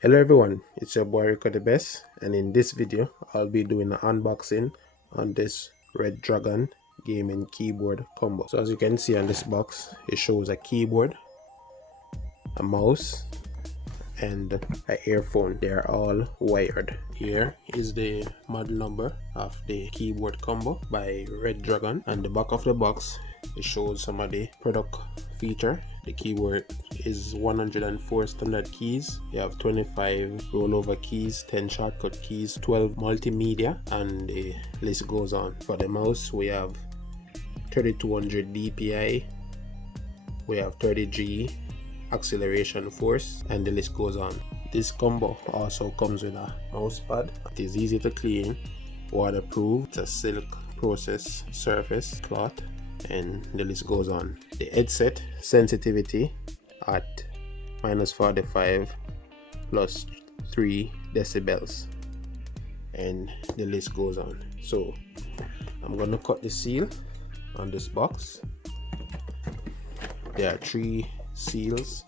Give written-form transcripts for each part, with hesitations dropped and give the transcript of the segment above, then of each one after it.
Hello everyone, it's your boy rickodebest, and in this video I'll be doing an unboxing on this Redragon gaming keyboard combo. So as you can see on this box, it shows a keyboard, a mouse, and an earphone. They are all wired. Here is the model number of the keyboard combo by Redragon, and the back of the box it shows some of the product feature. The keyboard is 104 standard keys. You have 25 rollover keys, 10 shortcut keys, 12 multimedia, and the list goes on. For the mouse, we have 3200 DPI, we have 30G acceleration force, and the list goes on. This combo also comes with a mouse pad. It is easy to clean, waterproof, it's a silk process surface cloth, and the list goes on. The headset sensitivity at -45 plus 3 decibels, and the list goes on. So I'm gonna cut the seal on this box. There are 3 seals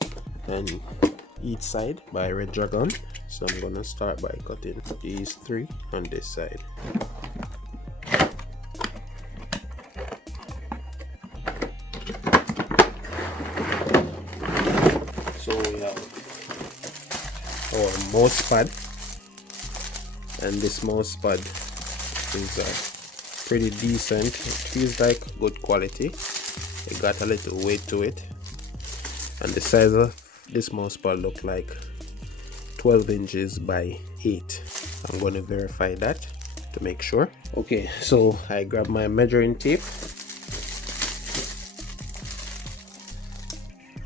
on each side by Redragon, so I'm gonna start by cutting these 3 on this side. So we have our mouse pad, and this mouse pad is pretty decent. It feels like good quality. It got a little weight to it, and the size of this mouse pad look like 12 inches by 8. I'm going to verify that to make sure. Okay, so I grab my measuring tape.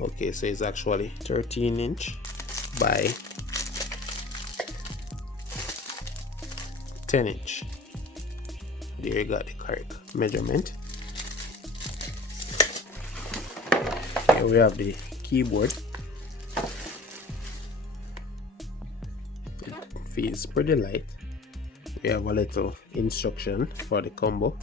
Okay, so it's actually 13 inch by 10 inch. There you got the correct measurement. Here we have the keyboard. It feels pretty light. We have a little instruction for the combo.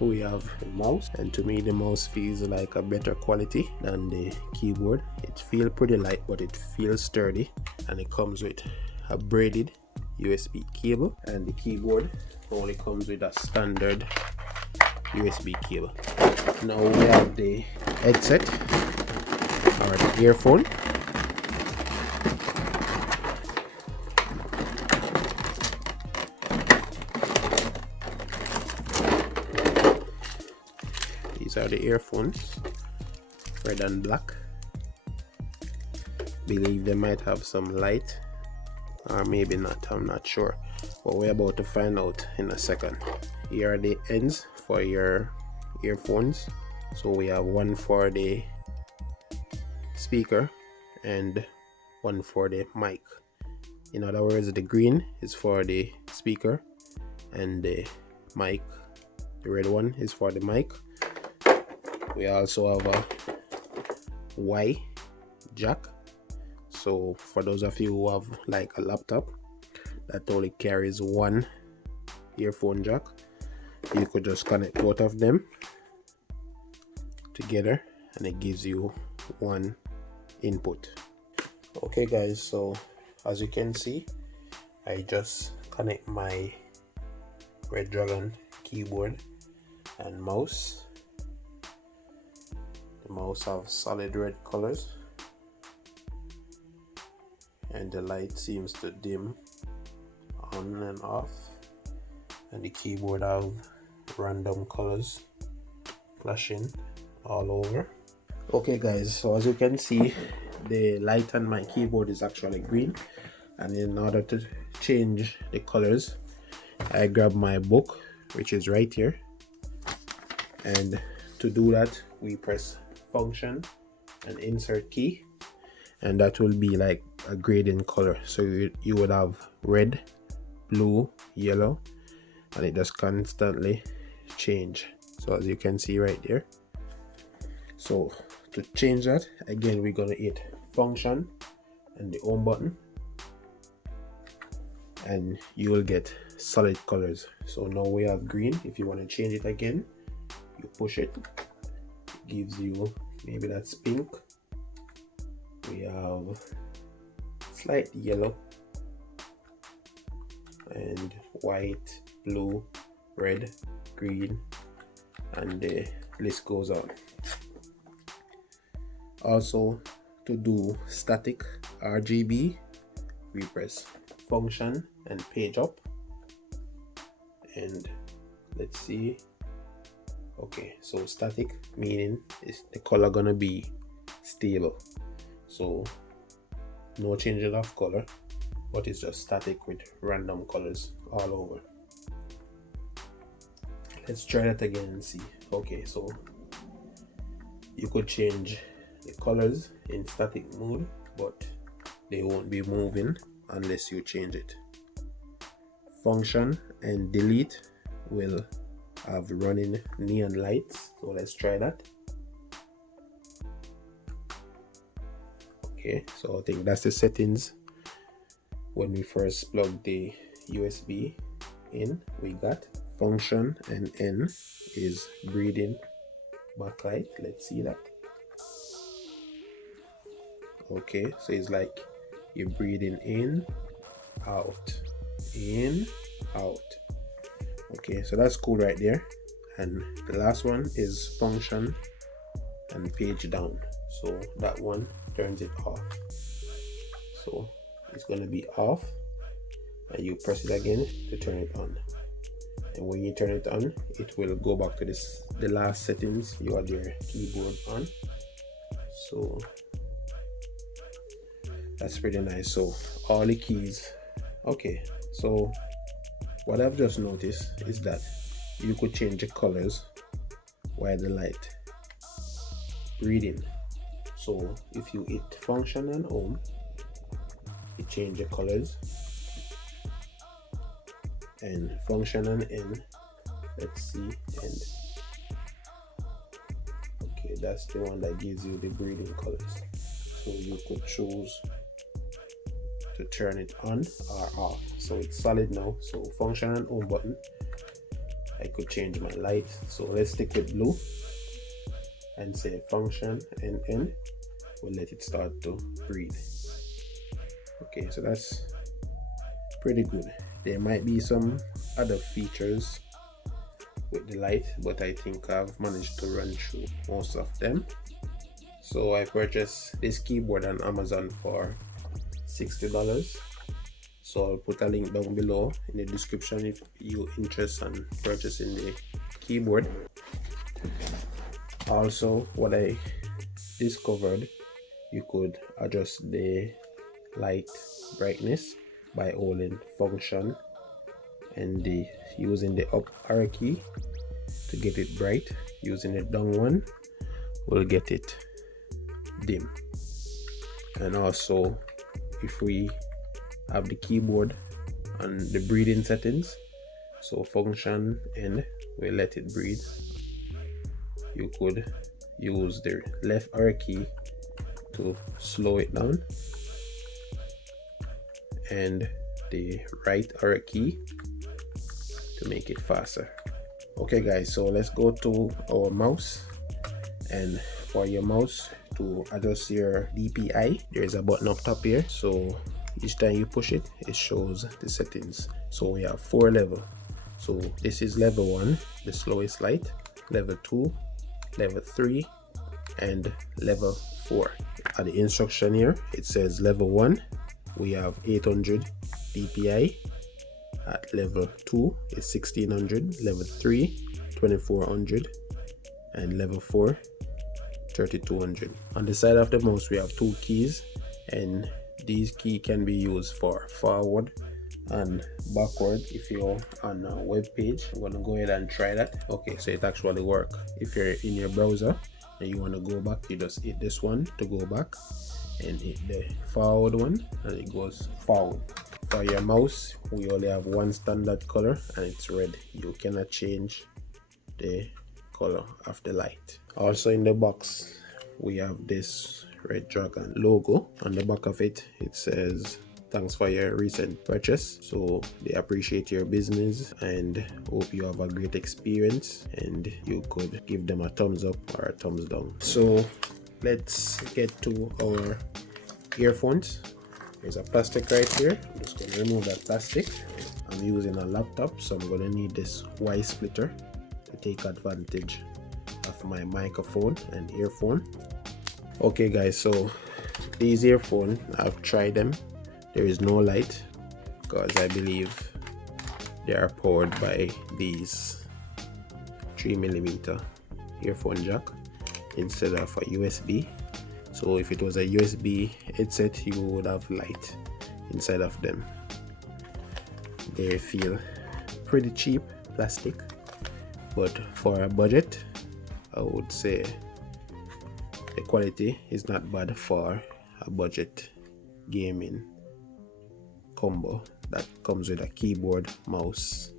We have the mouse, and to me the mouse feels like a better quality than the keyboard. It feels pretty light, but it feels sturdy, and it comes with a braided USB cable, and the keyboard only comes with a standard USB cable. Now we have the headset or the earphone. These are the earphones, red and black. Believe they might have some light, or maybe not, I'm not sure, but we're about to find out in a second. Here are the ends for your earphones. So we have one for the speaker and one for the mic. In other words, the green is for the speaker, and the mic, the red one, is for the mic. We also have a Y jack. So for those of you who have like a laptop that only carries one earphone jack, you could just connect both of them together and it gives you one input. Okay guys, so as you can see, I just connect my Redragon keyboard and mouse. The mouse have solid red colors, and the light seems to dim on and off, and the keyboard have random colors flashing all over. Okay guys, so as you can see, the light on my keyboard is actually green, and in order to change the colors, I grab my book, which is right here, and to do that we press function and insert key, and that will be like a grading color. So you would have red, blue, yellow, and it just constantly change. So as you can see right there. So to change that, again we're gonna hit function and the home button, and you will get solid colors. So now we have green. If you want to change it again, you push it, it gives you maybe that's pink, We have slight yellow and white, blue, red, green, and the list goes on. Also, to do static RGB, we press function and page up, and let's see. Okay, so static meaning is the color gonna be stable, so no changing of color, but it's just static with random colors all over. Let's try that again and see. Okay, so you could change the colors in static mode, but they won't be moving unless you change it. Function and delete will have running neon lights, so let's try that. Okay, so I think that's the settings. When we first plug the USB in, we got function and N is breathing backlight. Let's see that. Okay, so it's like you're breathing in, out, in, out. Okay, so that's cool right there. And the last one is function and page down, so that one turns it off. So it's going to be off, and you press it again to turn it on. And when you turn it on, it will go back to the last settings you had your keyboard on. So that's pretty nice. So all the keys. Okay, so what I've just noticed is that you could change the colors while the light breathing. So if you hit function and home, it change the colors, and function and N, let's see, and okay, that's the one that gives you the breathing colors. So you could choose to turn it on or off. So it's solid now. So function and home button, I could change my light. So let's stick with blue and say function and N. We'll let it start to breathe. Okay, so that's pretty good. There might be some other features with the light, but I think I've managed to run through most of them. So I purchased this keyboard on Amazon for $60. So I'll put a link down below in the description if you're interested in purchasing the keyboard. Also, what I discovered, you could adjust the light brightness by holding function and using the up arrow key to get it bright. Using the down one will get it dim. And also, if we have the keyboard on the breathing settings, so function and we let it breathe, you could use the left arrow key to slow it down and the right arrow key to make it faster. Okay guys, so let's go to our mouse, and for your mouse to adjust your DPI, there's a button up top here. So each time you push it, it shows the settings. So we have 4 levels. So this is level 1, the slowest light, level 2, level 3, and level 4. At the instruction here, it says level 1 we have 800 DPI. At level 2 it's 1600, level 3 2400, and level 4 3200. On the side of the mouse we have 2 keys, and these keys can be used for forward and backward. If you're on a web page, I'm gonna go ahead and try that. Okay, so it actually works. If you're in your browser and you want to go back, you just hit this one to go back and hit the forward one and it goes forward. For your mouse, we only have one standard color and it's red. You cannot change the color of the light. Also in the box we have this Redragon logo. On the back of it, it says thanks for your recent purchase. So they appreciate your business and hope you have a great experience, and you could give them a thumbs up or a thumbs down. So let's get to our earphones. There's a plastic right here. I'm just going to remove that plastic. I'm using a laptop, so I'm going to need this Y splitter to take advantage of my microphone and earphone. Okay guys, so these earphones, I've tried them. There is no light because I believe they are powered by these 3mm earphone jack instead of a USB. So if it was a USB headset, you would have light inside of them. They feel pretty cheap, plastic, but for a budget, I would say the quality is not bad for a budget gaming combo that comes with a keyboard, mouse,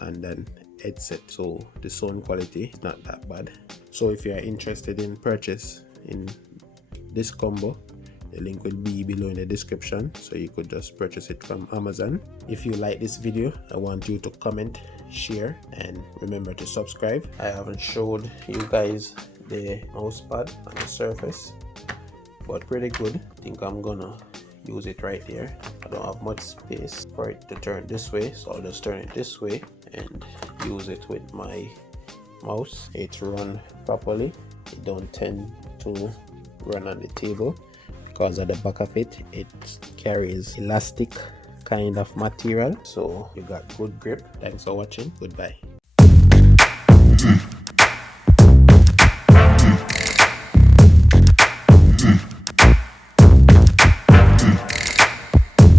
and then headset. So the sound quality is not that bad. So if you are interested in purchase in this combo, the link will be below in the description, so you could just purchase it from Amazon. If you like this video, I want you to comment, share, and remember to subscribe. I haven't showed you guys the mousepad on the surface, but pretty good. I think I'm gonna use it right here. I don't have much space for it to turn this way, so I'll just turn it this way and use it with my mouse. It runs properly. It don't tend to run on the table because at the back of it, it carries elastic kind of material, so you got good grip. Thanks for watching. Goodbye.